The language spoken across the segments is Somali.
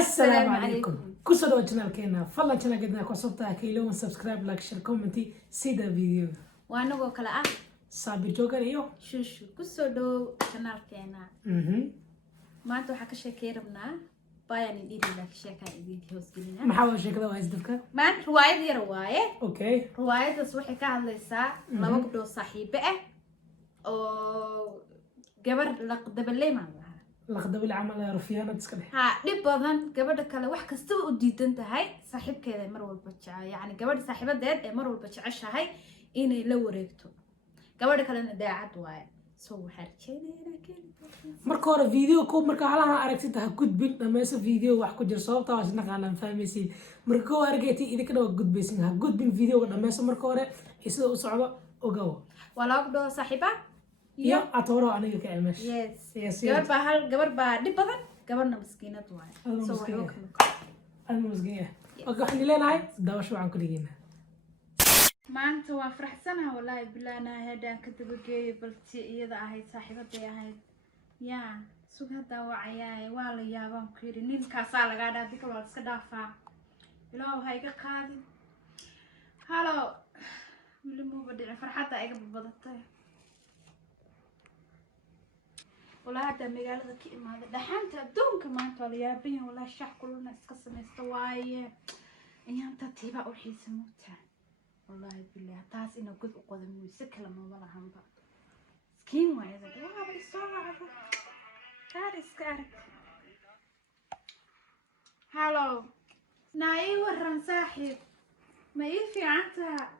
السلام عليكم كسر وجهنا الكينا فلا جنا قدنا كسبتها كيلو سبسكرايب لايك شير كومنتي سيدا فيديو وانا وكلا صابي جوجر ايو شوشو كسودو channelkeena ما انتو حكا شاكيرمنا بايان ديري لك شاكا idin hoos gelina maxaa sheekada waa isdafka maan riwaayad yar waaye okay riwaayadaas waxay ka hadlaysaa laba gabdhood saaxiibo ah oo gabar laqdabalay ma laqdabal camal rufiyaanad iska dhex ha dib badan gabadha kale wax kasta u diidan tahay saaxiibkeeda mar walba jecel yaani gabadha saaxiibadeed ee mar walba jeceshahay inay la wareegto gabadha kalena daacad waaye soo waxaa rajeynayna keen marka hore video ko marka halaha aragtida ha gudbin dhameeso video wax ku jir sababta waa naqaan fahmaysiin marka hore aragtay idinka waa gudbaysin ha gudbin video dhameeso marka hore isoo u socdo ogaw wala gabdho saaxiiba iyo atoro aniga ka imash yes gabar baa dib badan gabarna miskiinad waaye soo waxaan musgiya oga xilli leenahay daawasho waxaan ku dhigaynaa maanta waa faraxsanahay wallahi bilaana heedaan ka dabageeyay balti iyada ahayd saaxiibaday ahayd yaa sugada wacayay waa la yaabaan ku yiri ninkaas laga dhaafay dikal waa iska dhaafaa ilaahu ha iga qaadi halo milimo badii farxada iga badatay والله هذا مقالة كي ما هذا دحنت دونك ما أنت ولا يابين ولا شح كلنا إسقس مستواي أيام تطيبة وحي سموتها والله بالله تاس إنه جزء قدم ويسكر ما ولا هم بعض سكين وعيدا والله بيصور عفوا كارس كارك هالو ناي ورن صاحب ما يفي عنتها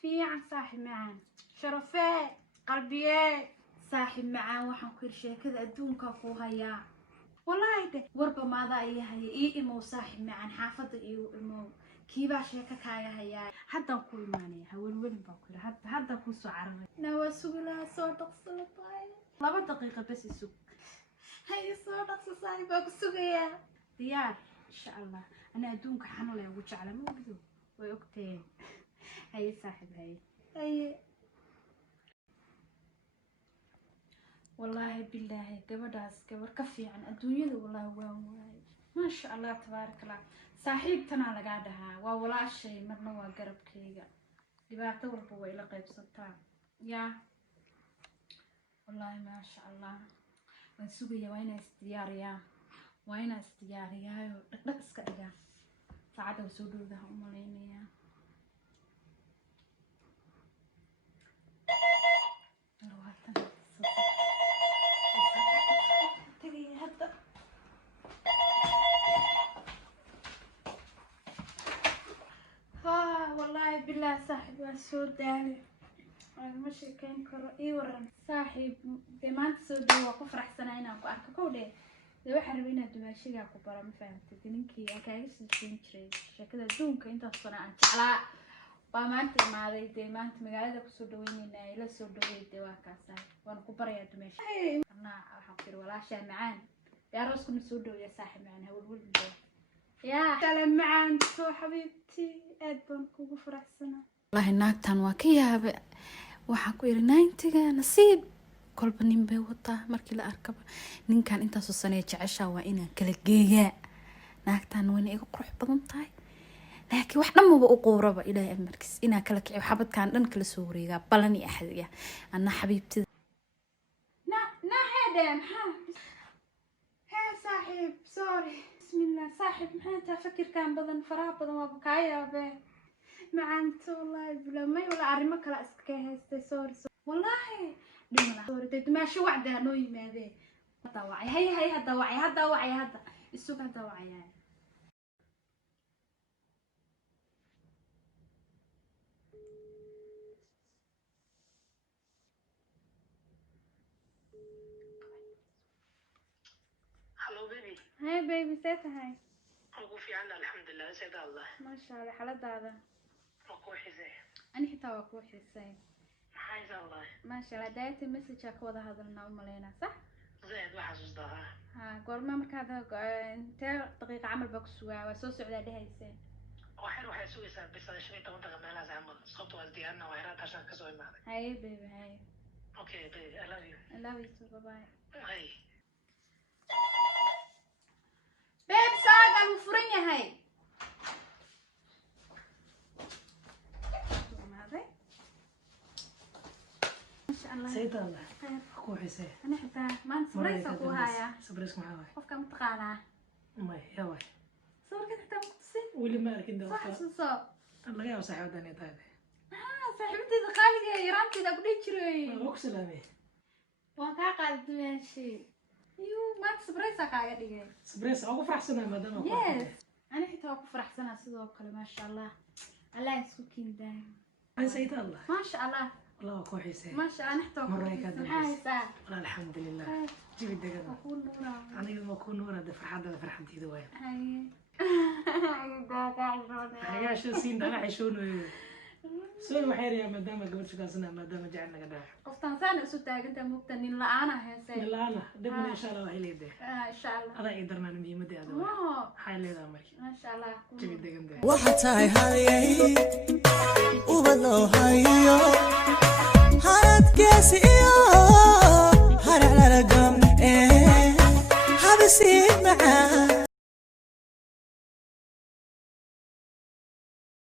في عن صاحب معان شرفاء قلبيات صاحب معاه waxaan ku sheekada adduunka ku haya wallahi warba maada ay hay imo saaxib macaan xaafada iyo imo kiiba sheeka kaaga haya hadda ku imaanay hawlwal baa ku hadda ku soo carabay nawa sugula soo dhaqsatay 2 daqiiqo bas isug hay soo dhaqso saaxib ku sugaya diyaar insha Allah ana adduunka xanule ugu jeclaa ma ogdo way ogtay hay saaxib hay والله بالله gabadhaas gabar ka fiican adduunyada wallahi waan waay ma sha Allah tabaarak Allah saaxiibtana laga dhahaa waa walaashay marna waa garabkayga dhibaato walba way la qaybsataa ya wallahi ma sha Allah waan sugaya waa inaan isdiyaariyaa dhaqdhaq iska dhiga saacada soo dhowdaha u maleynaya والله بالله صاحب وسوداني أنا ماشي كان كرو إيورن صاحب دمان سودي وقف رح سنين أو أرك كودي لو حربينا دمشق أكو برا مفهمت تنينكي أكايس السنتري شكله دونك أنت الصناعة أنت على بامانت ما ذي دمان مقالة كسودويني نايلة سودوي دواكا صاحب وأنا كبر يا دمشق أنا أحكي ولا شيء معان يا راسكم سودوي يا صاحب معنا هو الولد يا سلام معان سو حبيبتي أدبن كوكو فرح سنة والله ناكتان وكيابة waxaan ku yiri nayntiga nasiib kolba nin bay wataa markii la arkaba ninkan inta soo sanay jecesha waa inaan kala geeyaa naagtan wani igu qurux badan tahay laakiin wax dhamaba u qooraba ilaahay amarkiis inaan kala kiciyo xabadkan dhan kala soo wareegaa balani axadiga ana xabiibtida na hadam ha saaxiib sorry bismillah saaxiib maxaa fakir kan badan faraha badan waa bakaayaabe معانت والله بلا ما ولا عرمة كلا اسكهستي صور والله دمنا صورتي ما شو وعدها نوي ما ذي هذا وعي هي هذا وعي هذا السوق هذا وعي يعني. هلو بيبي هاي بيبي سيتا هاي في عنا الحمد لله سيد الله ما شاء الله حالة هذا وكوحي زي أنا حتى وكوحي زي حايز الله ما شاء الله دايتي مسج أكوضا هذا النوم لينا صح؟ زيد وحسوس ضاها ها قول ما مرك هذا انت دقيقة عمل بكسوا وسوس على هاي وحير وحي سوي سنة بس 20 دقيقة ما لازم عمل صوت والديانا وحيرات عشان كسوي معك هاي بيبي هاي اوكي بيبي I love you I love you too باي هاي بيب ساقة الله أكو حسين أنا حتى ما أنت سبريس أكو هايا سبريس معاوي قفك متقانا ما يا واي صور كده حتى مقتصين واللي ما أركين ده صح صوصو الله يا صاحب داني طيب صاحبتي دخالي يرانتي دا قولي جري أقسم بالله وكا قاعد ماشي يو ما أنت سبريس أكا دقي سبريس أقو فرح سنة ما دام أقو يس أنا حتى أكو فرح سنة سيدو كله ما شاء الله الله يسوكين دايم أنا سيد الله ما شاء الله الله أكو حسين ما شاء الله نحتوى مرة يكاد هايسا والله الحمد لله جيب الدقة أكون نورا أنا يوم أكون نور هذا فرحة دي دوايا هاي يا شو سين أنا عيشون سوي وحير يا مدام قبل شو كاسنا مدام جعلنا قدام قفتان سنة سوتا قلت مبتنين لا أنا هسه لا أنا دبنا إن شاء الله وحيل يده إن شاء الله هذا يقدرنا نبي مدة هذا هاي ليه دامك ما شاء الله جيب الدقة وحتى هاي وبلو هايو هارت كاسيو هار على رقم حبسي معاه